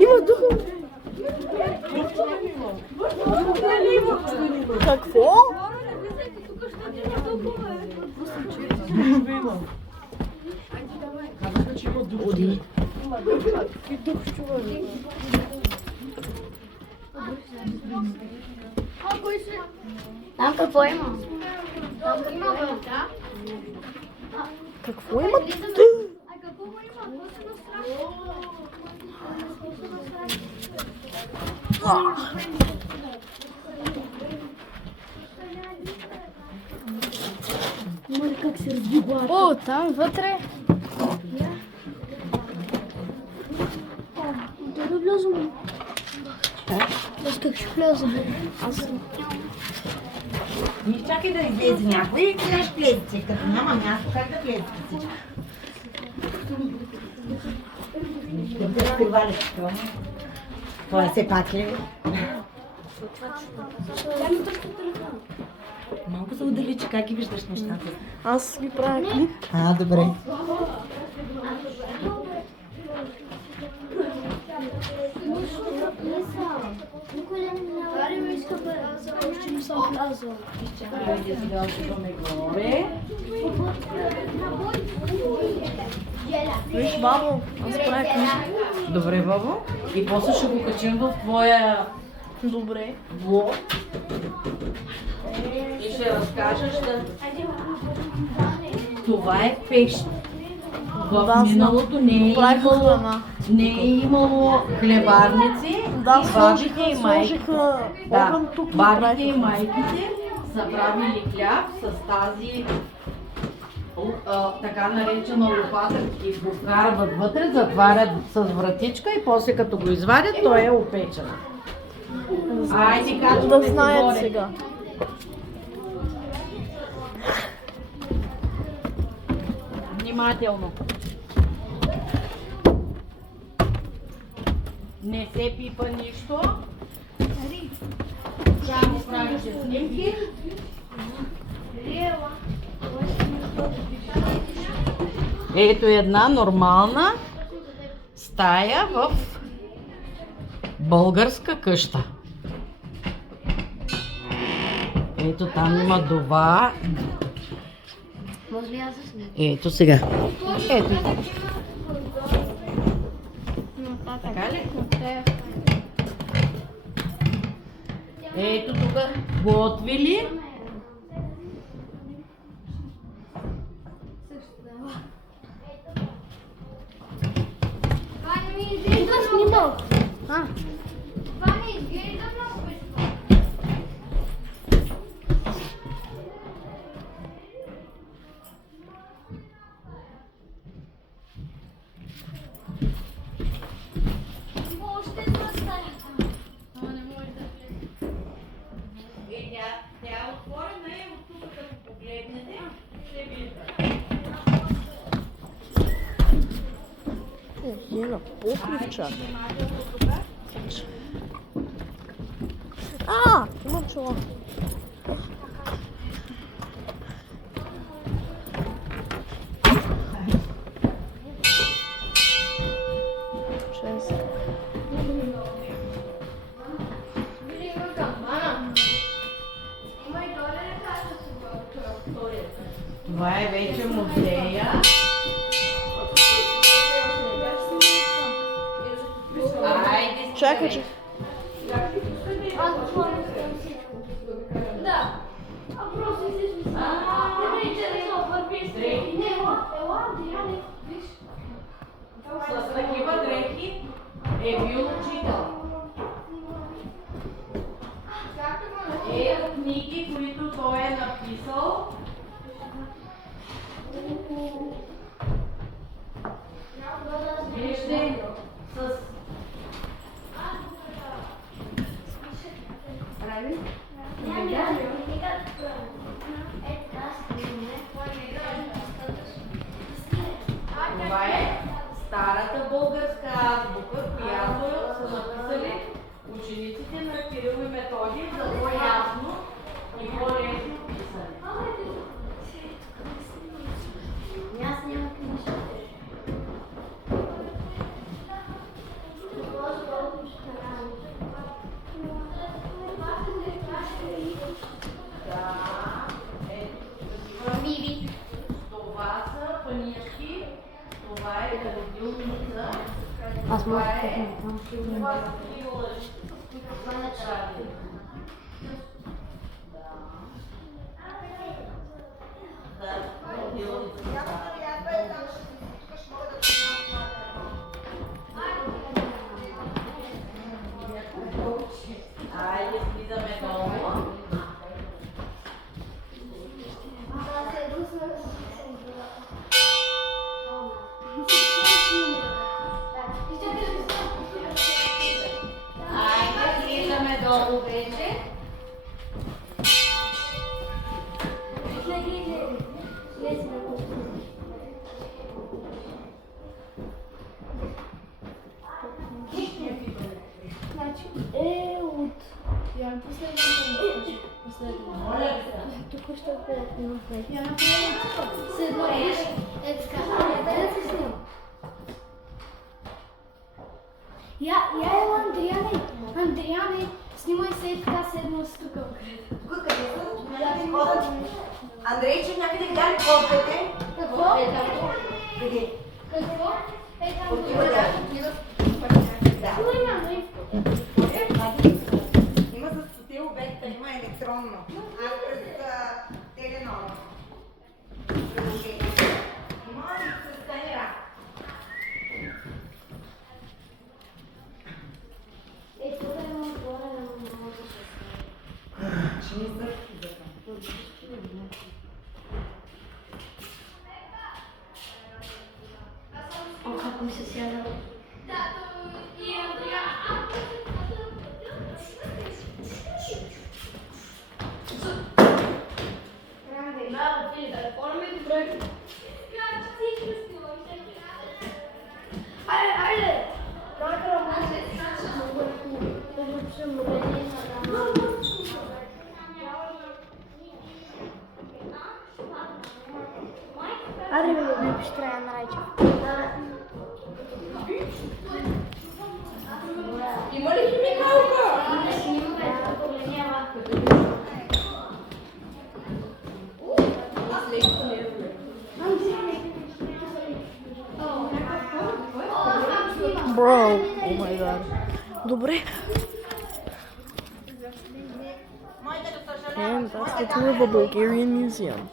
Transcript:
Има духове. Какво? Казаха, че има духове. Там какво има? Там има врата. Какво има? А какво има? Как се разбива? О, там вътре. Да не влязам. Аз как ще вляза? Аз съм. Не чакай да излезе някой и къде ще влезете, като няма място, как да влезете всички? Ще да скривали това. Това все пак ли? Малко се отдалечи, как ги виждаш нещата? Аз ги правя клип. А, добре. Никой не минава. Ари ме иска да още не съм влязъл. Хайде сега отиваме горе. Виж, бабо, аз правя клип. Добре, бабо. И после ще го качим в твоя Добре. блог. И ще разкажеш да... Това е пещ. В миналото не е имало хлебарници. Да, и бабите и майките. сложиха огън тук. Бабите и майките са правили хляб с тази така наречена лопата и го вкарват вътре, затварят с вратичка и после като го извадят, той е опечен. Айде, качваме Да се знаят горе. сега. Внимателно. Не се пипа нищо. Само правите снимки. Ето една нормална стая в българска къща. Ето там има това. Може ли аз да снимам? Ето сега. Ето. Така ли? Ето тук готвили. Снимал. Тя е отворена и от тук като погледнете, ще виждате. Ела, покривчак. Има чула. Чест. Това е вече музея. Айде, Чакай, че. Да. А просто си с такива дрехи е бил учител. Ето книги, които той е написал. Вижте с... Прави? Това е старата българска азбука, която са написали учениците на Кирил и Методий, за по-ясно и по-лесно писане. Аз нямам книжка. Аз мога да кажа там. Айде, слизаме долу. Айде, слизаме долу вече. Моля ви се. Тук ще отпадат. Седно, виж, е така. Дай да се снима. Я ела Андриане, снимай се и така седно с тук. Тук къде са? Андрейче, някъде видя ли копите? Какво? Къде? Какво? Е, там Отива да. Да. Тук има Андрей. Има за стоте обекта, има електронно. Аз през теленово. Има и с камера. Е, тук има горе на много. Ще ми сърфи за там. О, как ми се сяда. Айде! Аре, бе, ще трябва на Райчев. Има ли химикалка? Bro, oh my god. Добре. And that's the tour of a Bulgarian museum.